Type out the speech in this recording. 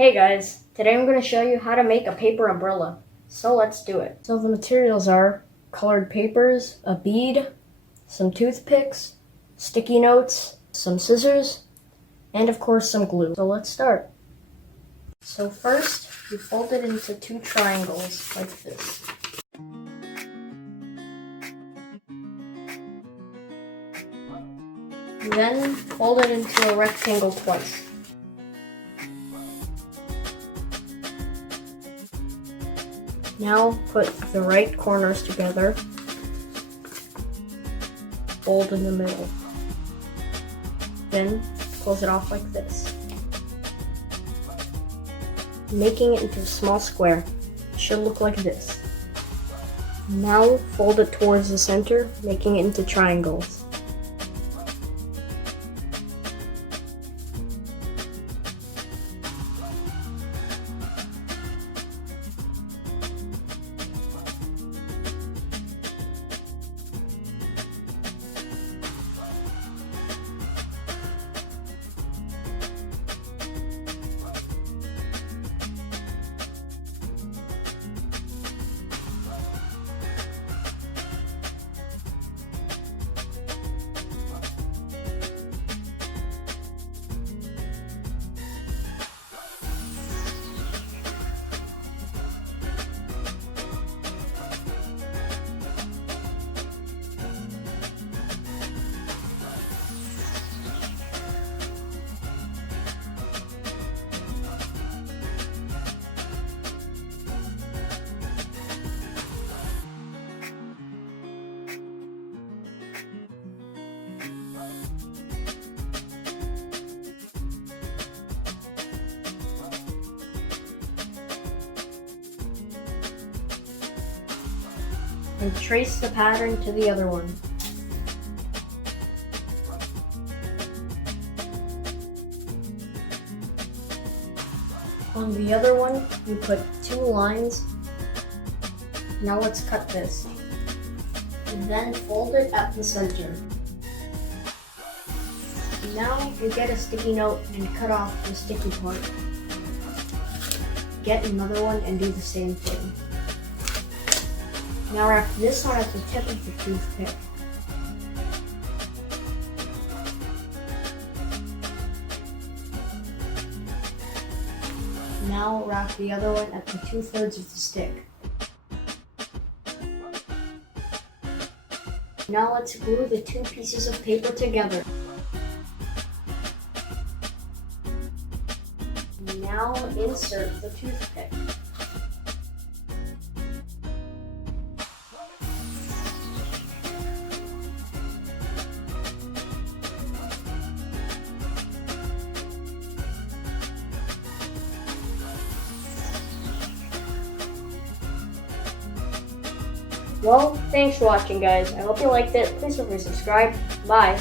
Hey guys, today I'm going to show you how to make a paper umbrella. So let's do it. So the materials are colored papers, a bead, some toothpicks, sticky notes, some scissors, and of course some glue. So let's start. So first, you fold it into two triangles like this. Then fold it into a rectangle twice. Now put the right corners together, fold in the middle. Then close it off like this, making it into a small square. It should look like this. Now fold it towards the center, making it into triangles. And trace the pattern to the other one. On the other one, you put two lines. Now let's cut this. And then fold it at the center. Now you get a sticky note and cut off the sticky part. Get another one and do the same thing. Now wrap this one at the tip of the toothpick. Now wrap the other one at the 2/3 of the stick. Now let's glue the two pieces of paper together. Now insert the toothpick. Well, thanks for watching guys. I hope you liked it. Please feel free to subscribe. Bye.